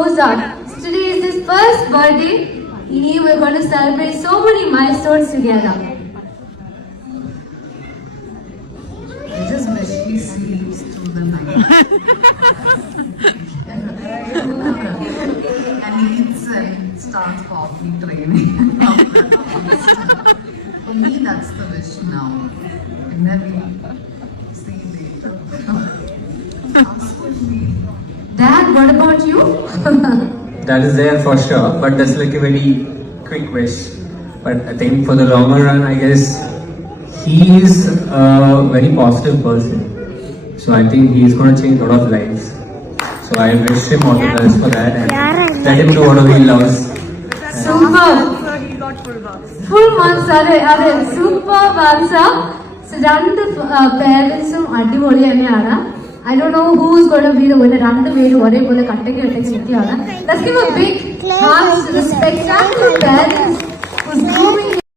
Ozark. Today is his first birthday. He we're going to celebrate so many milestones together. I just wish he sleeps through the night. and eats and um, starts coffee training. For me, that's the wish now. And then we see later. Ask for me Dad, what about you? That is there for sure, but that's like a very quick wish. But I think for the longer run, I guess he is a very positive person. So I think he is going to change a lot of lives. So I wish him all the best for that and let him do whatever he loves. Super. Full marks അതെ അതെ super marks രണ്ട് പേരൻസും അടിപൊളി തന്നെയാണ് I Dr no whose God B the രണ്ടുപേരും ഒരേപോലെ കട്ടയ്ക്ക് കട്ടയ്ക്ക് കിട്ടിയാണ് Let's give a big marks to the spectacular parents